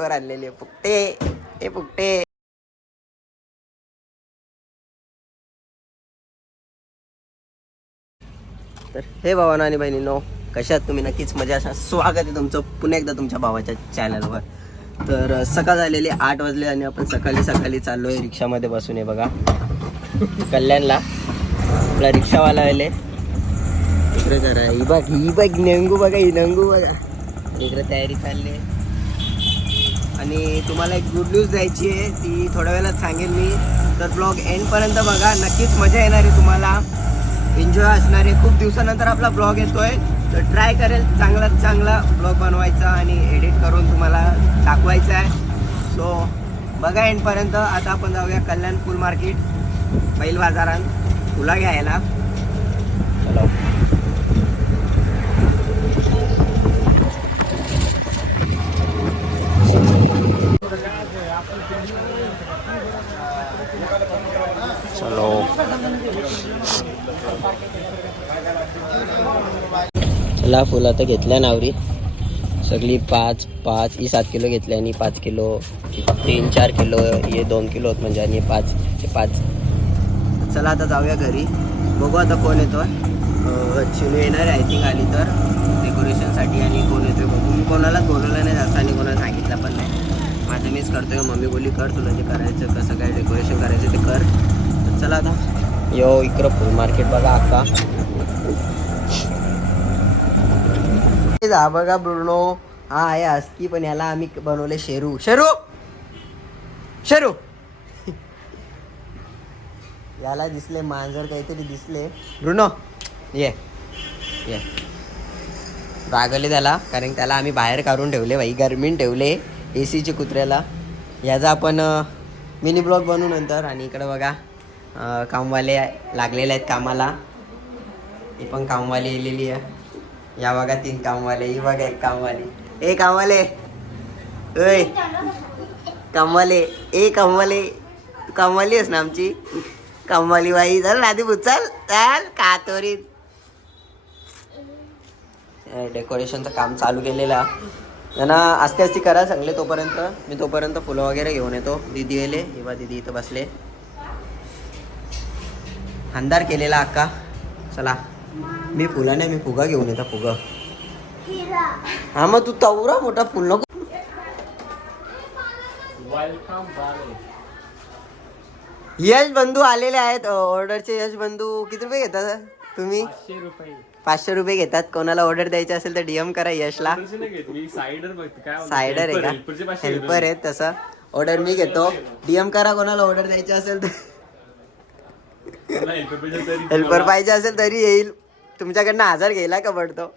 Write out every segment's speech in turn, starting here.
वर आणलेले फुकटे हे फुकटे तर हे भावानं आणि बहिणींनो कशात तुम्ही? नक्कीच मजा असा स्वागत आहे तुमचं पुन्हा एकदा तुमच्या भावाच्या चॅनलवर तर सकाळ झालेली आठ वाजले आणि आपण सकाळी सकाळी चाललोय रिक्षामध्ये बसून आहे बघा. कल्याणला. आपला रिक्षावाला आले इकडे जरा ही बघ ही बघ नेंगू बघा ही नंगू बघा. इकडे तयारी चालली आणि तुम्हाला एक गुड न्यूज द्यायची आहे. ती थोड्या वेळात सांगेन मी. तर ब्लॉग एंडपर्यंत बघा. नक्कीच मजा येणार आहे तुम्हाला. एन्जॉय असणार आहे. खूप दिवसानंतर आपला ब्लॉग येतोय. तर ट्राय करेल चांगलाच चांगला ब्लॉग बनवायचा आणि एडिट करून तुम्हाला दाखवायचा आहे. सो बघा एंडपर्यंत आता आपण जाऊया कल्याण फुल मार्केट बैल बाजारात. फुला घ्यायला. ला फुलं तर घेतल्या नावरी. सगळी पाच पाच ही सात किलो घेतली आणि पाच किलो तीन चार किलो हे दोन किलो होत म्हणजे आणि पाच ते पाच. चला आता जाऊया घरी. बघू आता कोण येतो चिनू येणार आहे आय थिंक आली तर. डेकोरेशनसाठी आणि कोण येतोय बघू. मी कोणालाच बोलवलं नाही जास्त आणि कोणाला सांगितलं पण नाही. माझं मीच करतोय मम्मी बोली कर तुला जे करायचं कसं काय डेकोरेशन करायचं ते कर. तर चला आता. यो इकडं फुल मार्केट बघा अक्का हा बघा ब्रुनो. हा आहे अस्की पण याला आम्ही बनवले शेरू. शेरू! शेरू! याला दिसले मांजर काहीतरी दिसले. ब्रुनो ये. ये. रागवले त्याला कारण त्याला आम्ही बाहेर काढून ठेवले बाई गरमीन ठेवले ए सीचे कुत्र्याला. याचा आपण मिनी ब्लॉग बनवू नंतर. आणि इकडं बघा कामवाले लागलेले आहेत कामाला. ती पण कामवाली येलेली आहे. या बघा तीन कामवाले ही बघा एक कामवाली. ए कामवाले. ओय. कामवाले. ए कामवाले. तू कामवाली आहेस ना आमची? कामवाली बाई. चल नादी बुचल चाल. कातोरी. डेकोरेशनचं काम चालू केलेलं त्यांना आस्ते आस्ते करा सांगले तोपर्यंत. मी तोपर्यंत फुलं वगैरे घेऊन येतो. दिदी येले. हे दिदी दीदी इथं बसले. अंधार केलेला अक्का. चला. मी फुला नाही मी फुगा घेऊन येतो फुगा. हा मग तू तवरा मोठा फुल नको. यश बंधू आलेले आहेत. ऑर्डरचे यश बंधू किती रुपये घेतात? तुम्ही? पाचशे रुपये. घेतात. कोणाला ऑर्डर द्यायची असेल तर डीएम करा यशला. सायडर आहे का? हेल्पर आहेत तसं. ऑर्डर मी घेतो. डीएम करा कोणाला ऑर्डर द्यायची असेल तर. हेल्पर पाहिजे असेल तरी येईल. तुमच्याकडनं हजार घ्यायला का पडतो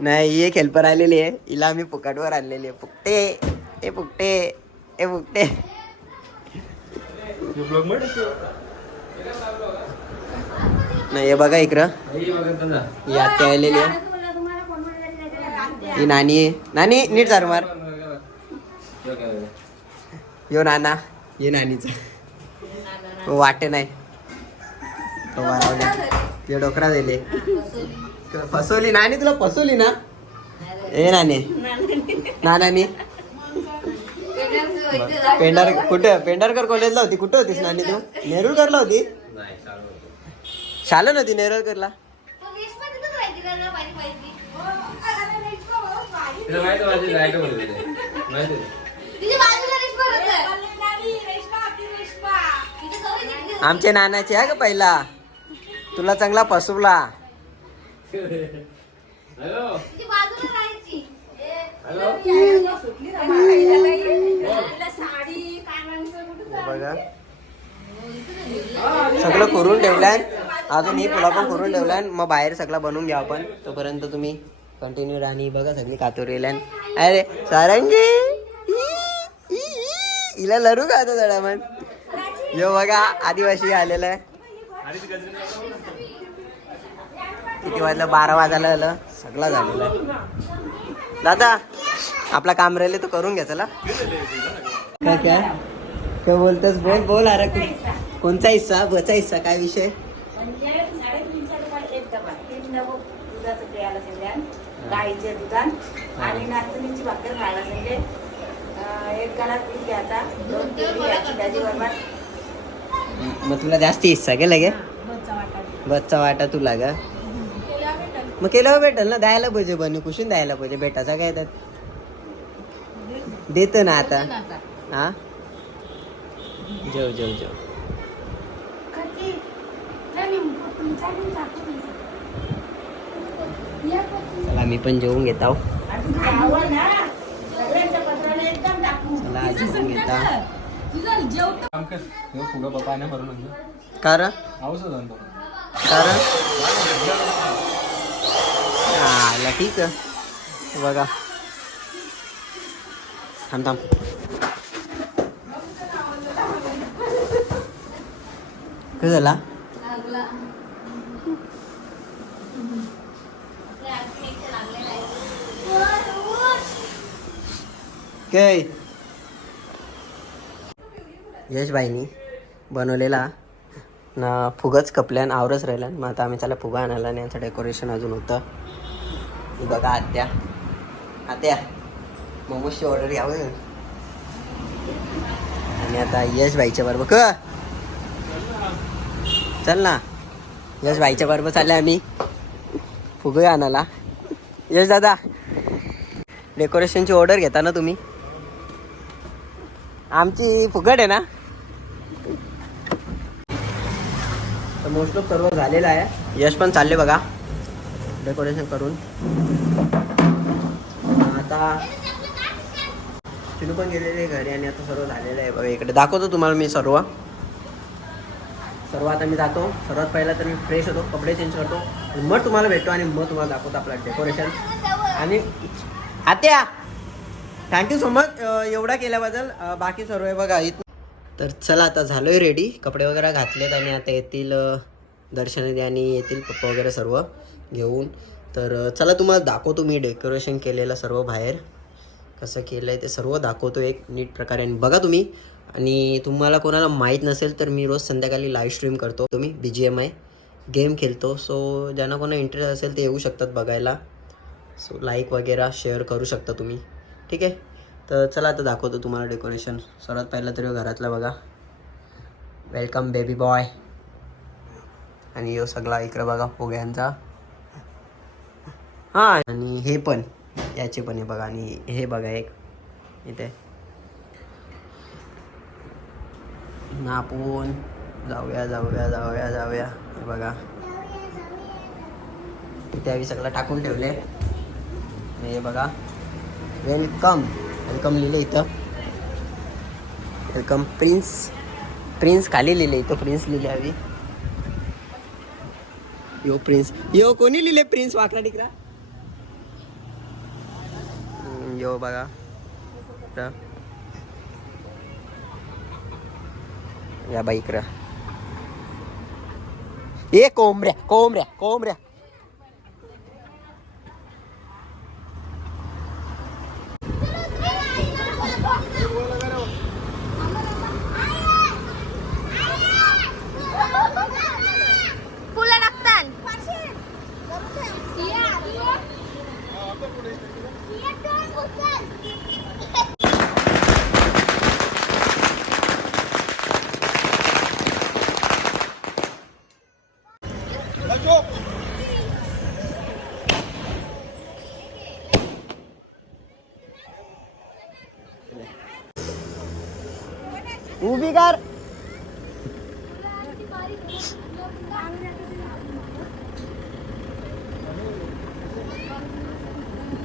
नाही ही एक हेल्पर आलेली आहे. हिला आम्ही फुकटवर आणलेली आहे. फुकटे. ए फुकटे. ए फुकटे. नाही हे बघा इकडं. ही आत्या आलेली आहे. ही नानी आहे. नानी नीट चार मार. यो नाना. ये नानीचा. वाटे नाही. तो. ते डोकरा दिले. फसवली नानी तुला फसवली ना? ए नानी. नानानी. पेंढार कुठं? पेंढारकर कॉलेजला होती. कुठं होतीस नानी तू? नेरुळकरला होती? शालन होती नेरुळकरला? आमच्या नानाची आहे का पहिला? तुला चांगला फसवला बघा. सगळं करून ठेवल्यान अजून ही पुला पण करून ठेवल्यान मग बाहेर सगळं बनवून घ्या आपण. तोपर्यंत तुम्ही कंटिन्यू राहणी बघा सगळी कातोरील्यान अरे सारंगी. हिला लरू का आता जरा मग? यो बघा आदिवासी आलेला आहे. किती वाजलं बारा वाजायला आलं. सगळं झालेलं आहे. दादा आपला काम राहिले तो करून घ्या चला. काय काय? काय बोलतोस? बोल बोल अरे कोणचा हिस्सा? बचा हिस्सा काय विषय? गाईच्या दुधात आणि नाचणीची भाकर खायला म्हणजे अं, एक पीठ घ्यायचा दोन घ्यायची त्याची बरोबर. मग तुला जास्त हिस्सा केला गे बसचा वाटा तुला ग मग केल्यावर हो भेटल ना? द्यायला पाहिजे बनू कुशून द्यायला पाहिजे भेटायचा काय त्यात देत ना आता. हा? जेव जेव जेव. चला मी पण जेवून घेत आहो. चला जेवून घेता. फुगा बाबा नाही भरून म्हणजे कारण? जाणतो कारण? आला ठीक आहे. बघा. थांब थांब. काय झाला? काय? यशबाईनी बनवलेला ना फुगच कपल्यान आवरच राहिला. मग आता आम्ही त्याला फुगा आणायला आणि यांचं डेकोरेशन अजून होतं. बघा आत्या. आत्या मोमोजची ऑर्डर घ्यावं आणि आता यश बाईच्या बरोबर क? चल ना. यश बाईच्या बरोबर चालले आम्ही. फुगे आणायला. यश दादा डेकोरेशनची ऑर्डर घेता ना तुम्ही? आमची फुगट आहे ना? तर मोस्ट ऑफ सर्व झालेला आहे. यश पण चालले बघा. डेकोरेशन करून. आता चिनू पण गेलेले घरी आणि आता सर्व झालेलं आहे बघा इकडे. दाखवतो तुम्हाला मी सर्व. सर्व आता मी जातो. सर्वात पहिला तर मी फ्रेश होतो कपडे चेंज करतो आणि मग तुम्हाला भेटतो आणि मग तुम्हाला दाखवतो आपलं डेकोरेशन आणि आत्या थँक्यू सो मच एवढा केल्याबद्दल बाकी सर्व आहे बघा. इथं तर चला आता झालो आहे रेडी कपडे वगैरे घातलेत आणि आता येतील अ, आणि येतील पप्पा वगैरे सर्व घेऊन. तर चला तुम्हाला दाखवतो मी डेकोरेशन केलेलं सर्व बाहेर. कसं केलं आहे ते सर्व दाखवतो एक नीट प्रकारे. आणि बघा तुम्ही आणि तुम्हाला कोणाला माहीत नसेल तर मी रोज संध्याकाळी लाईव्ह स्ट्रीम करतो. तुम्ही B G M I game खेळतो. सो ज्यांना कोणा इंटरेस्ट असेल ते येऊ शकतात बघायला. सो लाईक वगैरे शेअर करू शकता तुम्ही. ठीक आहे? तर चला आता दाखवतो तुम्हाला डेकोरेशन सर्वात पहिलं तरी घरातलं बघा. वेलकम बेबी बॉय आणि यो सगळा इकडं बघा फुग्यांचा. हां आणि हे पण. याचे पण आहे बघा आणि हे बघा एक. इथे. ना आपण जाऊया जाऊया जाऊया जाऊया. हे बघा. इथे आम्ही सगळं टाकून ठेवले. हे बघा. वेलकम वेलकम लिहिलं इथं. वेलकम. प्रिन्स प्रिन्स खाली लिहिले इथं प्रिन्स लिहिले हवी यो प्रिन्स. यो कोणी लिहिले प्रिन्स? वाकडा टिकरा यो बघा. या बाईकरा ए कोंबऱ्या कोंबऱ्या कोंबऱ्या फुलं टाकतात उभी कर।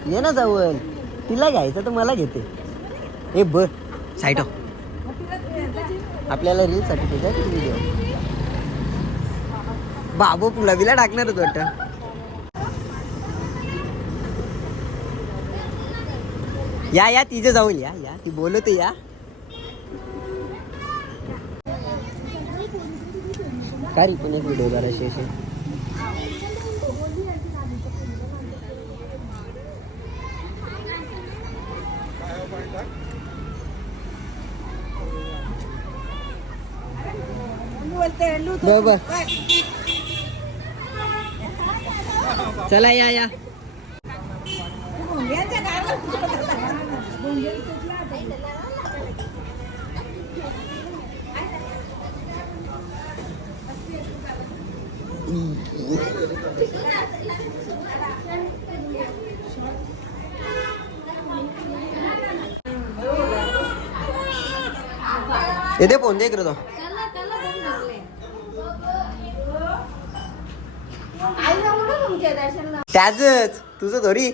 ये ना जवळ तिला घ्यायचं तर मला घेते. ए बर साईट हो. आपल्याला रील साठी त्याच्यात व्हिडिओ बाबू पुलावीला टाकणारच वाटतं. या या तिचे जाऊन या. या ती बोलत या. काल पण एक व्हिडिओ करा असे असे बरोबर चला या या. येते फोन दे इकडे तो. त्याच तुझं थोडी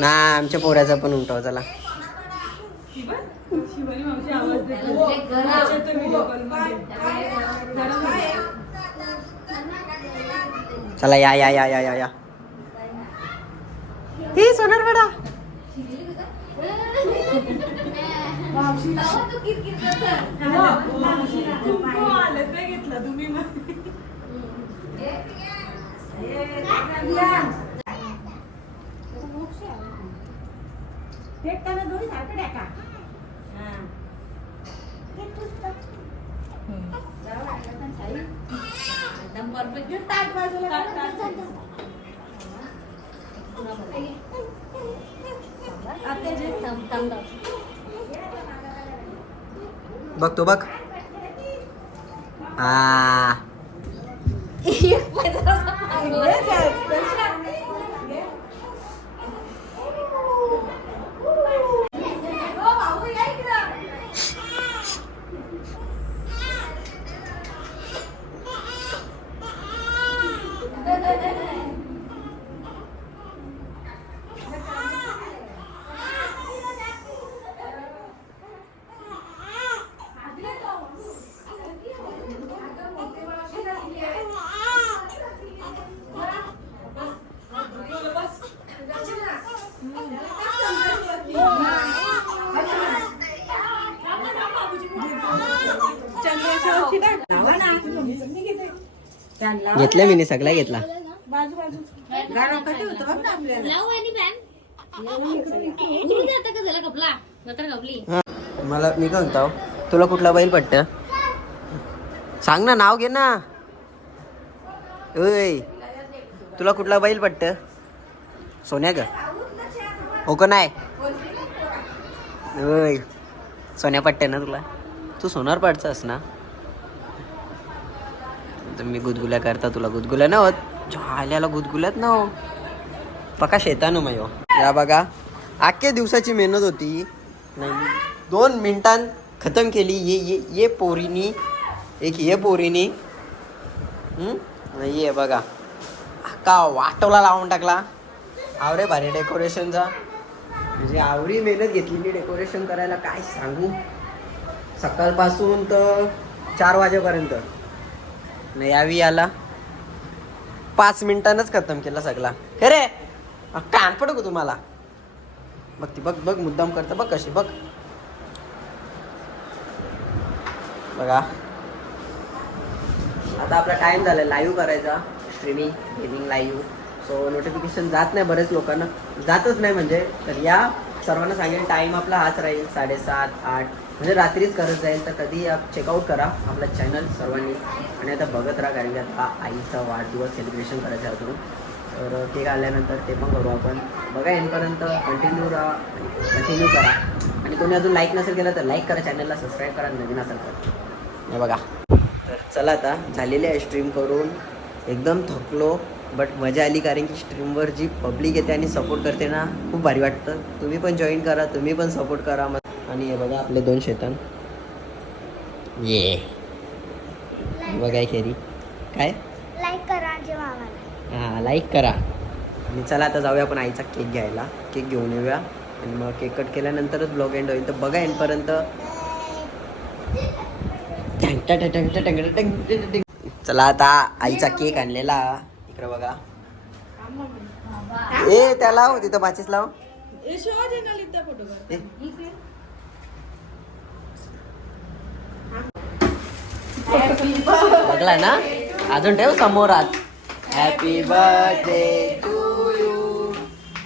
ना आमच्या पोऱ्याचा पण उठाव चला. चला या या या या या या. हे सोनार बडा फेकताना दोन्ही सारखं टाका हा. एकदम परफेक्ट ताट बाजूला काढ. बघ. तो बघ हा त्यांना घेतला मी सगळा घेतला बाजू बाजू गाणं कधी होतं बघ ना आपल्याला लावू आणि पॅन उतरून जाता का झाला घेतला मी सगळा घेतला. मला मी काय म्हणतो हो? तुला कुठला बैल पट्ट सांग ना नाव घे ना. ओय तुला कुठला बैल पट्ट सोन्या ग. हो का नाही? ओय सोन्या पट्टे ना तुला? तू सोनार पाडचास ना? तर मी गुदगुल्या करता तुला गुदगुल्या ना होत. झाल्याला गुदगुल्यात ना हो. पका शेतानं मयो. या बघा आख्या दिवसाची मेहनत होती. नाही दोन मिनिटांत खतम केली. ये ये ये पोरीनी एक ये पोरीनी. नाही ये बघा. का वाटवला लावून टाकला. आवरे भारी डेकोरेशनचा म्हणजे आवरी मेहनत घेतलेली डेकोरेशन करायला. काय सांगू? सकाळपासून तर चार वाजेपर्यंत. नाही यावी आला पाच मिनिटानंच खतम केला सगळा. खरे कान पडू तुम्हाला? बघ ती बघ बघ मुद्दाम करता बघ कशी बघ. बघा. आता आपला टाइम झाला लाईव्ह करायचा streaming gaming live so notification जात नाही बरेच लोकांना. जातच नाही म्हणजे तर या सर्वांना सांगेल टाइम आपला हाच राहील साडेसात आठ. म्हणजे रात्रीच करत जाईल तर कधी चेकआउट करा आपला चॅनल सर्वांनी. आणि आता बघत राहा कारण की आता आईचा वाढदिवस सेलिब्रेशन करायचा आहे अजून. तर केक आल्यानंतर ते पण करू आपण. बघा येईपर्यंत कंटिन्यू राहा कंटिन्यू करा. आणि कोणी अजून लाईक नसेल केलं तर लाईक करा चॅनलला सबस्क्राईब करा नवीन असेल तर. हे बघा. तर चला आता झालेली आहे स्ट्रीम करून. एकदम थकलो बट मजा आली कारण की स्ट्रीमवर जी पब्लिक येते आणि सपोर्ट करते ना खूप भारी वाटतं. तुम्ही पण जॉईन करा तुम्ही पण सपोर्ट करा. मग आणि हे बघा आपले दोन शेतान. ये. बघाय खेरी. काय? लाईक करा जेव्हा लाईक करा. आणि चला आता जाऊया आपण आईचा केक घ्यायला. केक घेऊन येऊया. आणि मग केक कट केल्यानंतरच ब्लॉग एंड होईल. तर बघा एंडपर्यंत चला आता आईचा केक आणलेला. इकडे बघा. ए त्या लाव तिथं माचीस लाव. बघलाय ना? अजून ठेव समोर आज happy birthday to you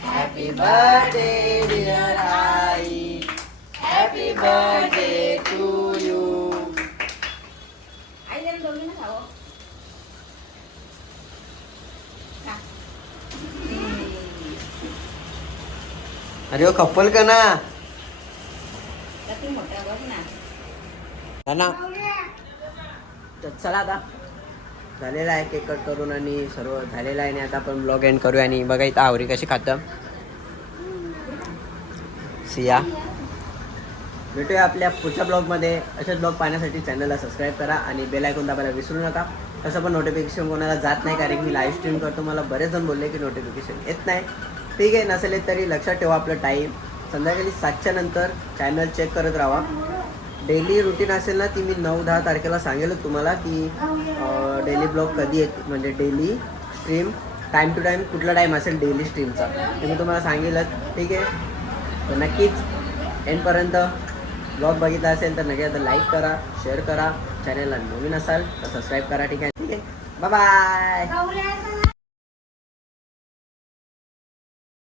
happy birthday dear I. Happy birthday to you अरे हो, कपल का ना ना. तर चला आता. झालेला आहे केक कट करून आणि सर्व झालेलं आहे आणि आता आपण ब्लॉग एंड करूया आणि बघा इथं आवरी कशी खातं. सिया. भेटूया आपल्या पुढच्या ब्लॉगमध्ये असेच ब्लॉग पाहण्यासाठी चॅनलला सबस्क्राईब करा आणि बेल आयकॉन दाबायला विसरू नका. तसं पण नोटिफिकेशन कोणाला जात नाही कारण की मी लाईव्ह स्ट्रीम करतो. मला बरेच जण बोलले की नोटिफिकेशन येत नाही. ठीक आहे नसेल तरी लक्षात ठेवा आपलं टाईम संध्याकाळी सातच्या नंतर चॅनल चेक करत राहा. डेली रुटीन असेल ना ती मी नऊ दहा तारखेला सांगेल तुम्हाला की डेली ब्लॉग कधी येत म्हणजे daily stream time to time कुठला टाईम असेल डेली स्ट्रीमचा. ते मी तुम्हाला सांगेलच ठीक आहे? तर नक्कीच एंडपर्यंत ब्लॉग बघितला असेल तर नक्की आता लाईक करा शेअर करा चॅनलला नवीन असाल तर सबस्क्राईब करा ठीक आहे? ठीक आहे? Bye bye!